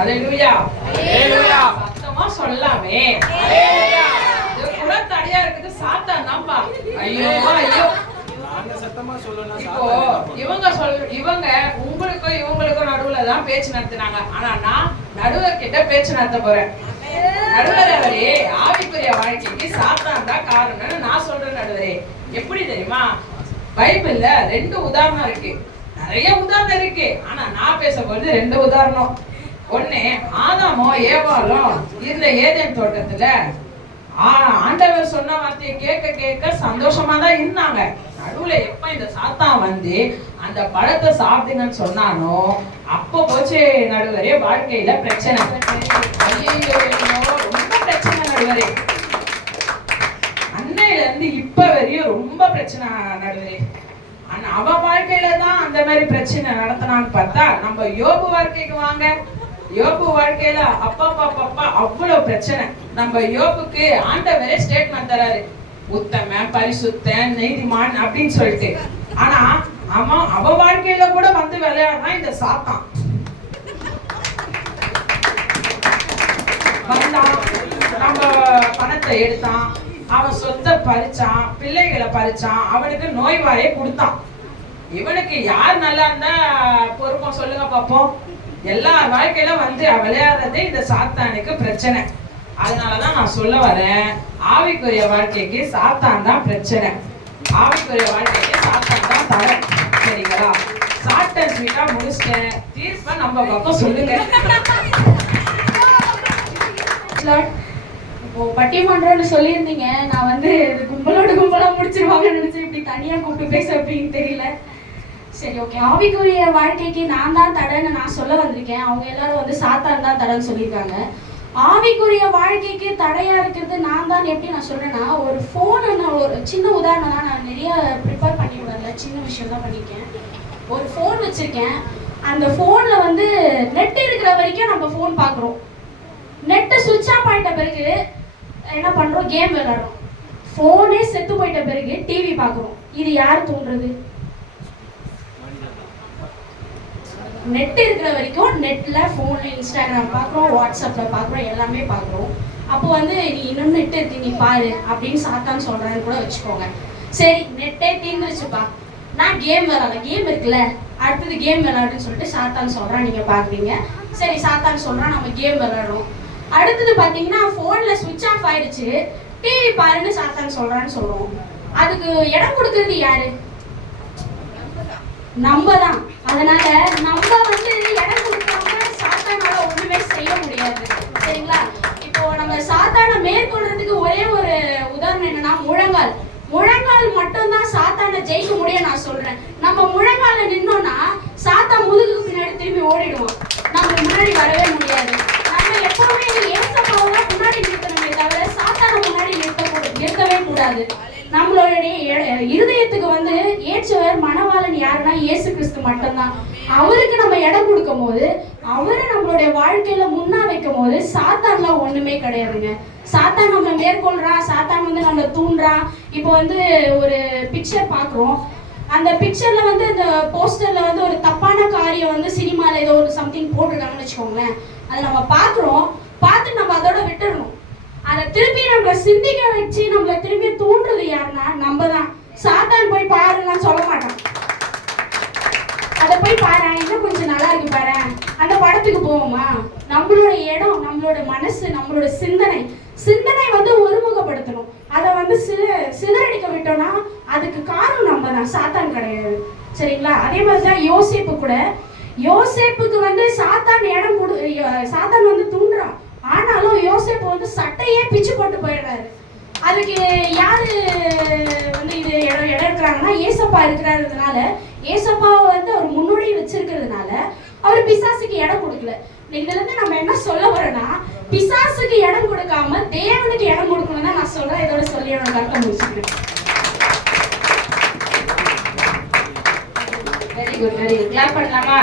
அல்லேலூயா. சத்தமா சொல்லாமே. இது கூட தடையா இருக்குது சாத்தான் தான்ப்பா. ஐயோ ஐயோ. இப்போ இவங்க உங்களுக்கும் இவங்களுக்கும் நடுவுல தான் பேச்சு நடத்தினாங்க. ஆனா நான் நடுவர் கிட்ட பேச்சு நடத்த போறேன். நடுவர் அவரே, ஆவிக்குரிய வாழ்க்கைக்கு சாத்தான் தான் காரணம்னு நான் சொல்றேன் நடுவரே. எப்படி தெரியுமா? பைபிள்ல 2 உதாரணம் இருக்கு. நிறைய உதாரணம் இருக்கு. ஆனா நான் பேசப்படுறது 2 உதாரணம். ஒண்ணு, ஆதாமும் ஏவாளும் இருந்த ஏதேன் தோட்டத்துல ஆண்டவர் சொன்ன வார்த்தையை கேட்க கேட்க சந்தோஷமா தான் இருந்தாங்க. நடுவுல எப்ப இந்த சாத்தான் வந்து அந்த பழத்தை சாப்பிடுங்கன்னு சொன்னானோ அப்ப போச்சு நடுவரே வாழ்க்கையில பிரச்சனை. ரொம்ப பிரச்சனை நடுவரே. அன்னையில இருந்து இப்ப வரையும் ரொம்ப பிரச்சனை நடுவரே. ஆனா அவ வாழ்க்கையில தான் அந்த மாதிரி பிரச்சனை நடத்தினான்னு பார்த்தா நம்ம யோபு வாழ்க்கைக்கு வாங்க. யோபு வாழ்க்கையில அப்பா அவ்வளவு பிரச்சனை. நம்ம யோபுக்கு ஆண்டவரே ஸ்டேட்மெண்ட் தராரு, உத்தம பரிசுத்தன் நீதிமான் அப்படின்னு சொல்லிட்டு. ஆனா அவ வாழ்க்கையில கூட வந்து விளையாடுறான் இந்த சாத்தான். வந்தான், நம்ம பணத்தை எடுத்தான், அவன் சொத்தை பறிச்சான், பிள்ளைகளை பறிச்சான், அவனுக்கு நோய்வாயை கொடுத்தான். இவனுக்கு யார் நல்லா இருந்தா பொறுப்போம் சொல்லுங்க பாப்போம். எல்லா வாழ்க்கையில வந்து விளையாடுறதே இந்த சாத்தானுக்கு பிரச்சனை. அதனாலதான் நான் சொல்ல வரேன், ஆவிக்குரிய வாழ்க்கைக்கு சாத்தான் தான் பிரச்சனை. ஆவிக்குரிய வாழ்க்கைக்கு சாத்தான் தான் தடை. சரிங்களா? சாட்டன் ஸ்வீட்டா முடிச்சிட்டேன். தீர்ப்ப நம்ம பக்கம் சொல்லுங்க. இப்போ பட்டிமன்றம்னு சொல்லியிருந்தீங்க. நான் வந்து கும்பலா முடிச்சிருவாங்கன்னு நினைச்சு இப்படி தனியா கூப்பிட்டு பேச அப்படின்னு தெரியல. சரி, ஓகே. ஆவிக்குரிய வாழ்க்கைக்கு நான் தான் தடைன்னு நான் சொல்ல வந்திருக்கேன். அவங்க எல்லாரும் வந்து சாத்தான் தான் தடைன்னு சொல்லியிருக்காங்க. ஆவிக்குரிய வாழ்க்கைக்கு தடையா இருக்கிறது நான் தான். எப்படி நான் சொல்றேன்னா, ஒரு ஃபோன், ஒரு சின்ன உதாரணம் தான். நான் நிறைய ப்ரிப்பேர் பண்ணி விடல, சின்ன விஷயம் தான் பண்ணியிருக்கேன். ஒரு ஃபோன் வச்சிருக்கேன். அந்த ஃபோன்ல வந்து நெட் இருக்கிற வரைக்கும் நம்ம ஃபோன் பார்க்குறோம். நெட்டை சுவிட்ச் ஆஃப் ஆகிட்ட பிறகு என்ன பண்ணுறோம்? கேம் விளையாடுறோம். ஃபோனே செத்து போயிட்ட பிறகு டிவி பார்க்குறோம். இது யார் தூண்டுறது? நெட் இருக்கிற வரைக்கும் நெட்ல ஃபோன்ல இன்ஸ்டாகிராம் பார்க்குறோம், வாட்ஸ்அப்ல பார்க்குறோம், எல்லாமே பார்க்குறோம். அப்போ வந்து நீ இன்னும் நெட் இருக்கு நீ பாரு அப்படின்னு சாத்தான் சொல்றான்னு கூட வச்சுக்கோங்க. சரி, நெட்டே தீர்ந்துருச்சுப்பா, நான் கேம் விளையாட, கேம் இருக்குல்ல, அடுத்தது கேம் விளையாடுன்னு சொல்லிட்டு சாத்தான் சொல்றான், நீங்க பாக்குறீங்க. சரி, சாத்தான் சொல்றான், நம்ம கேம் விளையாடுறோம். அடுத்தது பாத்தீங்கன்னா ஃபோன்ல சுவிட்ச் ஆஃப் ஆயிடுச்சு, டிவி பாருன்னு சாத்தான் சொல்றான்னு சொல்றோம். அதுக்கு இடம் கொடுக்கறது யாரு? நம்ம தான். அதனால நம்ம வந்து இடம் கொடுக்காம சாத்தானால ஒண்ணுமே செய்ய முடியாது. சரிங்களா? இப்போ நம்ம சாத்தானை மேற்கொள்றதுக்கு ஒரே ஒரு உதாரணம் என்னன்னா, முழங்கால் மட்டும்தான் சாத்தானை ஜெயிக்க முடியும் நான் சொல்றேன். நம்ம முழங்கால நின்னோம்னா சாத்தான் முதுகுக்கு பின்னாடி திரும்பி ஓடிடுவோம், நம்ம முன்னாடி வரவே முடியாது. நம்ம எப்பவுமே ஏசப்பாவை முன்னாடி நிறுத்தணுமே தவிர சாத்தானை முன்னாடி நிறுத்தவே கூடாது. நம்மளுடைய இருதயத்துக்கு வந்து ஏற்றவர் மணவாளன் யாருன்னா இயேசு கிறிஸ்து மட்டும்தான். அவருக்கு நம்ம இடம் கொடுக்கும் போது, அவரை நம்மளுடைய வாழ்க்கையில முன்னா வைக்கும் போது சாத்தான்லாம் ஒண்ணுமே கிடையாதுங்க. சாத்தான் நம்ம மேற்கொள்றான், சாத்தான் வந்து நம்மளை தூண்டுறான். இப்போ வந்து ஒரு பிக்சர் பாக்குறோம், அந்த பிக்சர்ல வந்து இந்த போஸ்டர்ல வந்து ஒரு தப்பான காரியம் வந்து சினிமால ஏதோ ஒரு சம்திங் போட்டிருக்காங்கன்னு வச்சுக்கோங்களேன். அதை நம்ம பாக்குறோம், பார்த்து நம்ம அதோட விட்டுறணும். அதை திருப்பி நம்மளை சிந்திக்க வச்சு நம்மளை திரும்பி தூண்டுறது யாருன்னா நம்ம தான். சாத்தான் போய் பாருன்னா சொல்ல மாட்டான். அதை போய் பாரு, இன்னும் கொஞ்சம் நல்லா இருக்கு பாரு, அந்த படத்துக்கு போவோமா? நம்மளோட இடம், நம்மளோட மனசு, நம்மளோட சிந்தனை வந்து ஒருமுகப்படுத்தணும். அதை வந்து சிதறடிக்க விட்டோம்னா அதுக்கு காரணம் நம்ம தான், சாத்தான் கிடையாது. சரிங்களா? அதே மாதிரிதான் யோசேப்புக்கு வந்து சாத்தான் சாத்தான் வந்து தூண்டுறான். ஆனாலும் யோசேப்பு வந்து சட்டையே பிச்சு போட்டு போயிடுறாரு. அதுக்கு யாரு வந்து இது இடம் இருக்கிறாங்கன்னா ஏசப்பா இருக்கிறதுனால, ஏசப்பாவை வந்து அவர் முன்னோடி வச்சிருக்கிறதுனால அவர் பிசாசுக்கு இடம் கொடுக்கல. இதுல இருந்து நம்ம என்ன சொல்ல வரோம்னா, பிசாசுக்கு இடம் கொடுக்காம தேவனுக்கு இடம் கொடுக்கணும் தான் நான் சொல்றேன். இதோட சொல்லி என்னோட கருத்தை முடிச்சுக்கிறேன். Very good, very good. Clap பண்ணலாமா?